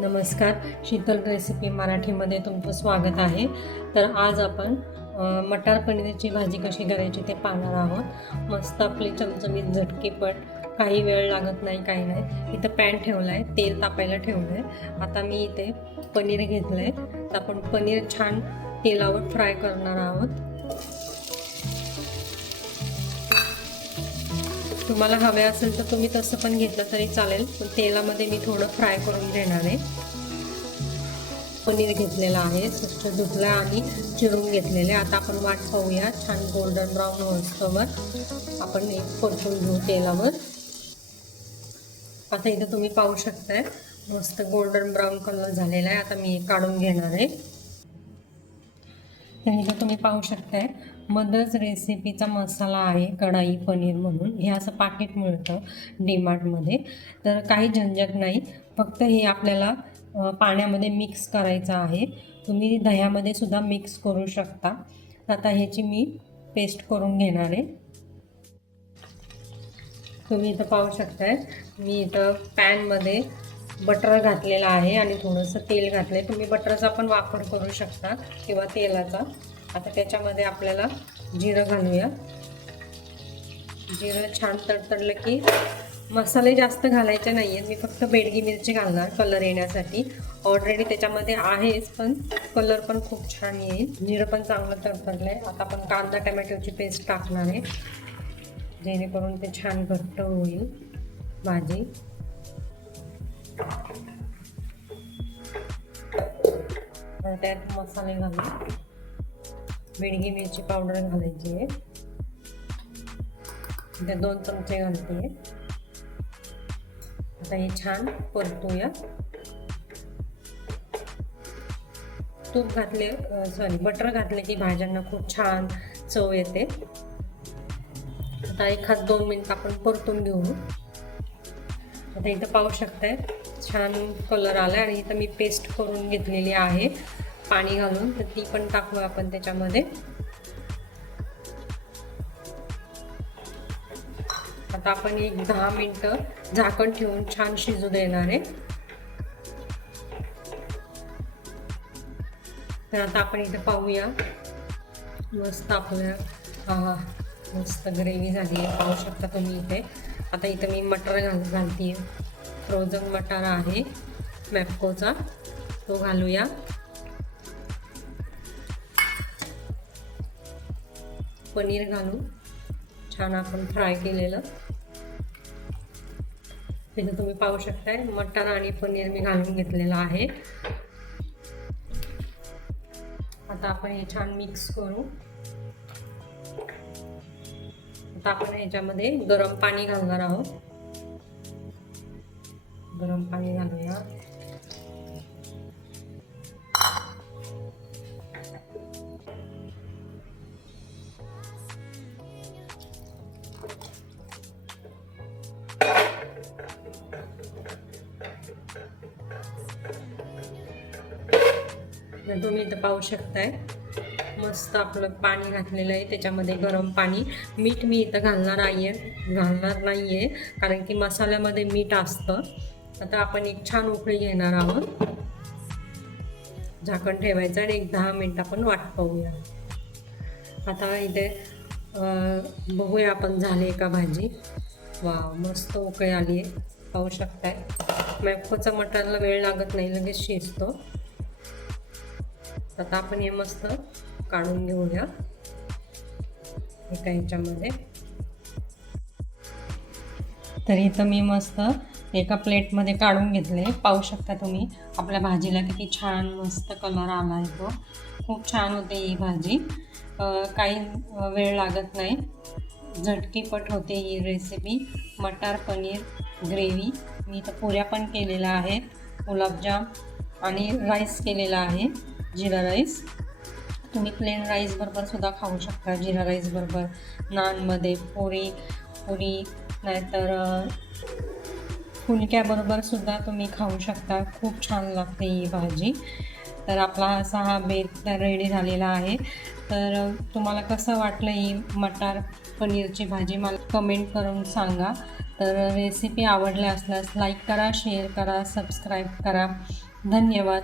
नमस्कार. शीतल रेसिपी मराठीमध्ये तुमचं स्वागत आहे. तर आज आपण मटार पनीरची भाजी कशी करायची ते पाहणार आहोत. मस्त आपली चमचमीत झटकीपट काही वेळ लागत नाही काही नाही. इथं पॅन ठेवलं आहे तेल तापायला ठेवलं आहे आता मी इथे पनीर घेतलं आहे तर आपण पनीर छान तेलावर फ्राय करणार आहोत. तुम्हाला हवे असेल तर तुम्ही तसं पण घेतलं तरी चालेल. पण तेलामध्ये मी थोडं फ्राय करून घेणार आहे. पनीर घेतलेलं आहे स्वच्छ धुतलं आणि चिरून घेतलेले. आता आपण वाट पाहूया. छान गोल्डन ब्राऊन होस्तोवर आपण एक परतून घेऊ तेलावर. आता इथं तुम्ही पाहू शकताय मस्त गोल्डन ब्राऊन कलर झालेला आहे. आता मी काढून घेणार आहे. इथं तुम्ही पाहू शकताय मदर्स रेसिपीचा मसाला आहे कढाई पनीर म्हणून. हे असं पाकिट मिळतं डीमार्टमध्ये. तर काही झंझट नाही. फक्त हे आपल्याला पाण्यामध्ये मिक्स करायचं आहे. तुम्ही दह्यामध्ये सुद्धा मिक्स करू शकता. आता ह्याची मी पेस्ट करून घेणार आहे. तुम्ही इथं पाहू शकताय. मी इथं पॅनमध्ये बटर घातलेलं आहे आणि थोडंसं तेल घातलं आहे तुम्ही बटरचा पण वापर करू शकता किंवा तेलाचा. आता त्याच्यामध्ये आपल्याला जिरं घालूया. जिरं छान तडतडलं की मसाले जास्त घालायचे नाही आहेत मी फक्त बेडगी मिरची घालणार कलर येण्यासाठी. ऑलरेडी त्याच्यामध्ये आहेच पण कलर पण खूप छान येईल. जिरं पण चांगलं तडतडलं आहे आता आपण कांदा टमॅटोची पेस्ट टाकणार आहे. जेणेकरून ते छान घट्ट होईल भाजी. तर त्यात मसाले घालू. बेडगी मिरची पावडर घालायची आहे. त्या दोन चमचे घालते. आता हे छान परतूया. तूप घातले सॉरी बटर घातले की भाज्यांना खूप छान चव येते. आता एखाद दोन मिनिट आपण परतून घेऊ. आता इथं पाहू शकताय छान कलर आला आणि इथं मी पेस्ट करून घेतलेली आहे. पाणी घालून तर ती पण टाकू आपण त्याच्यामध्ये. आता आपण एक दहा मिनटं झाकण ठेवून छान शिजू देणार आहे. तर आता आपण इथे पाहूया. मस्त आपल्या मस्त ग्रेव्ही झाली आहे. पाहू शकता तुम्ही इथे. आता इथं मी मटर घाल घालते फ्रोझन मटार आहे मॅपकोचा. तो घालूया. पनीर घालू. छान आपण फ्राय केलेलं. तिथं तुम्ही पाहू शकताय मटर आणि पनीर मी घालून घेतलेलं आहे. आता आपण हे छान मिक्स करू. आता आपण ह्याच्यामध्ये गरम पाणी घालणार आहोत. गरम पाणी घालूया. तुम्ही इथं पाहू शकताय. मस्त आपलं पाणी घातलेलं आहे. त्याच्यामध्ये गरम पाणी. मीठ मी इथं घालणार आहे. घालणार नाही आहे कारण की मसाल्यामध्ये मीठ असतं. आता आपण एक छान उकळी घेणार आहोत. झाकण ठेवायचं आणि एक दहा मिनटं आपण वाट पाहूया. आता इथे बघूया आपण झाले का भाजी. वा मस्त उकळी आली आहे. पाहू शकताय. मॅपकोचा मटारला वेळ लागत नाही लगेच शिजतो. आता आपण हे मस्त काढून घेऊया. एका ह्याच्यामध्ये. तर इथं मी मस्त एका प्लेटमध्ये काढून घेतले. पाहू शकता तुम्ही आपल्या भाजीला किती छान मस्त कलर आला आहे तो. खूप छान होते ही भाजी. काही वेळ लागत नाही. झटकीपट होते ही रेसिपी मटार पनीर ग्रेव्ही मी तर पुऱ्या पण केलेल्या आहेत. गुलाबजाम आणि राईस केलेला आहे. जिरा राईस. तुम्ही प्लेन राईस बरोबर सुद्धा खाऊ शकता. जिरा राईस बरोबर नानमध्ये पुरी पुरी नाहीतर फुलक्याबरोबर सुद्धा तुम्ही खाऊ शकता. खूप छान लागते ही भाजी. तर आपला असा हा बेत रेडी झालेला आहे. तर तुम्हाला कसं वाटलं ही मटार पनीरची भाजी मला कमेंट करून सांगा. तर रेसिपी आवडल्या असल्यास लाईक करा शेअर करा सबस्क्राईब करा. धन्यवाद.